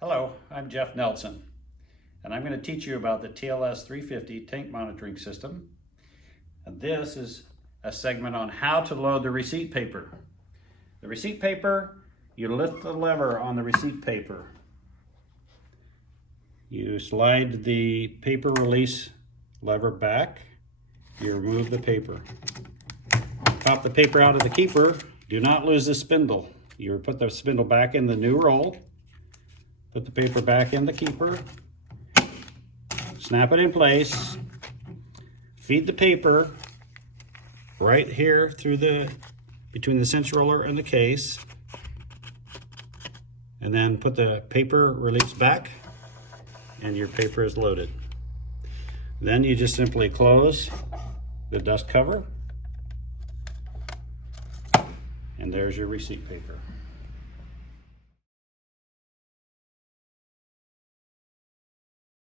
Hello, I'm Jeff Nelson, and I'm going to teach you about the TLS-350 tank monitoring system. And this is a segment on how to load the receipt paper. The receipt paper, you lift the lever on the receipt paper. You slide the paper release lever back, you remove the paper. Pop the paper out of the keeper, do not lose the spindle. You put the spindle back in the new roll. Put the paper back in the keeper, snap it in place, feed the paper right here through between the cinch roller and the case, and then put the paper release back and your paper is loaded. Then you just simply close the dust cover and there's your receipt paper.